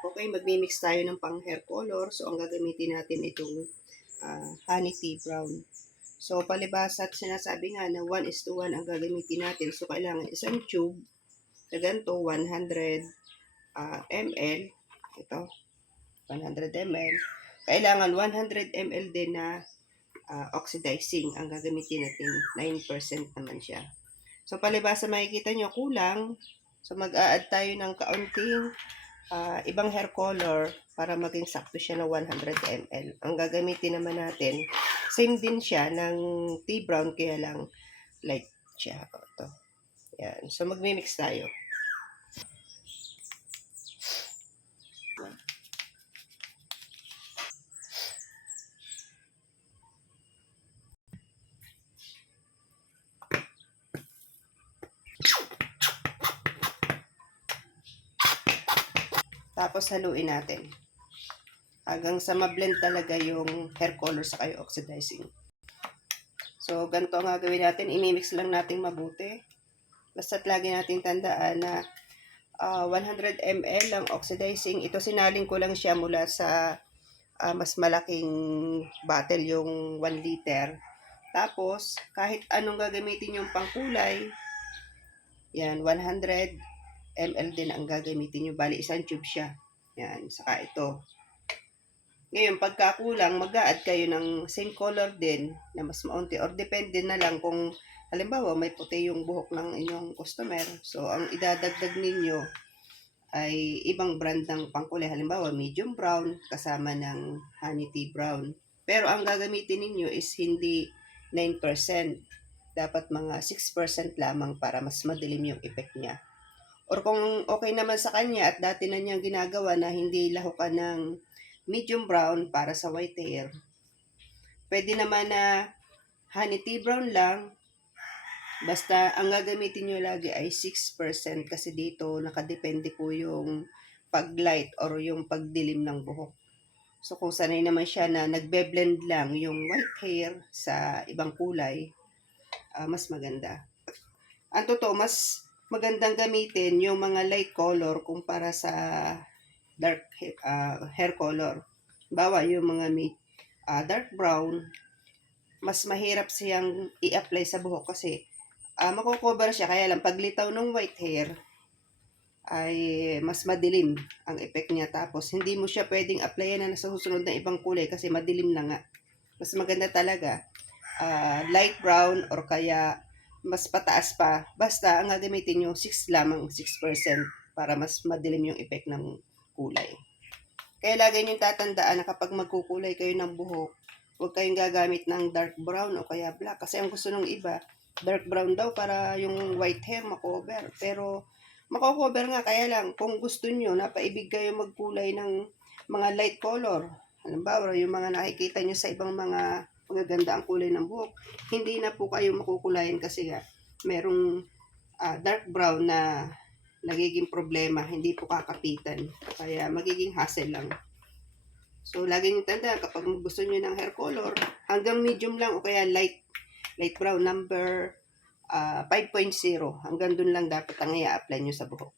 Okay, magmi-mix tayo ng pang hair color. So, ang gagamitin natin itong honey tea brown. So, palibasa at sinasabi nga na 1:1 ang gagamitin natin. So, kailangan isang tube na ganito, 100 ml. Ito, 100 ml. Kailangan 100 ml din na oxidizing. Ang gagamitin natin, 9% naman siya. So, palibasa makikita nyo kulang. So, mag-a-add tayo ng kaunting ibang hair color para maging sakto siya na 100 ml. Ang gagamitin naman natin, same din siya ng tea brown, kaya lang light siya. Ito. Yan. So, magmi-mix tayo. Tapos, haluin natin. Hanggang sa ma-blend talaga yung hair color sa kayo oxidizing. So, ganito ang gagawin natin. Imimix lang natin mabuti. Basta't lagi natin tandaan na 100 ml lang oxidizing. Ito sinaling ko lang siya mula sa mas malaking bottle, yung 1 liter. Tapos, kahit anong gagamitin yung pangkulay, yan, 100 ml din ang gagamitin nyo. Bali, isang tube siya. Yan, saka ito. Ngayon, pagkakulang, mag-a-add kayo ng same color din na mas maunti. Or depende na lang kung, halimbawa, may puti yung buhok ng inyong customer. So, ang idadagdag ninyo ay ibang brand ng pangkulay. Halimbawa, medium brown kasama ng honey tea brown. Pero ang gagamitin ninyo is hindi 9%. Dapat mga 6% lamang para mas madilim yung effect niya. Or kung okay naman sa kanya at dati na niyang ginagawa na hindi lahukan ng medium brown para sa white hair, pwede naman na honey tea brown lang. Basta ang gagamitin nyo lagi ay 6% kasi dito nakadepende po yung pag-light or yung pagdilim ng buhok. So kung sanay naman siya na nagbe-blend lang yung white hair sa ibang kulay, mas maganda. Ang totoo, mas magandang gamitin yung mga light color kumpara sa dark hair color. Bawa yung mga dark brown, mas mahirap siyang i-apply sa buhok kasi makukover siya. Kaya lang paglitaw ng white hair ay mas madilim ang effect niya. Tapos hindi mo siya pwedeng applyan na sa susunod na ibang kulay kasi madilim na nga. Mas maganda talaga light brown or kaya mas pataas pa. Basta ang gagamitin nyo 6 lamang, 6% para mas madilim yung effect ng kulay. Kaya lagi nyo tatandaan na kapag magkukulay kayo ng buhok, huwag kayong gagamit ng dark brown o kaya black. Kasi ang gusto ng iba, dark brown daw para yung white hair makover. Pero makocover nga, kaya lang kung gusto nyo napaibig kayo magkulay ng mga light color, halimbawa yung mga nakikita nyo sa ibang mga magaganda ang kulay ng buhok, hindi na po kayo makukulayan kasi nga merong dark brown na nagiging problema, hindi po kakapitan. Kaya magiging hassle lang. So, lagi nyo tandaan, kapag gusto nyo ng hair color, hanggang medium lang o kaya light brown number 5.0. Hanggang dun lang dapat ang i-apply nyo sa buhok.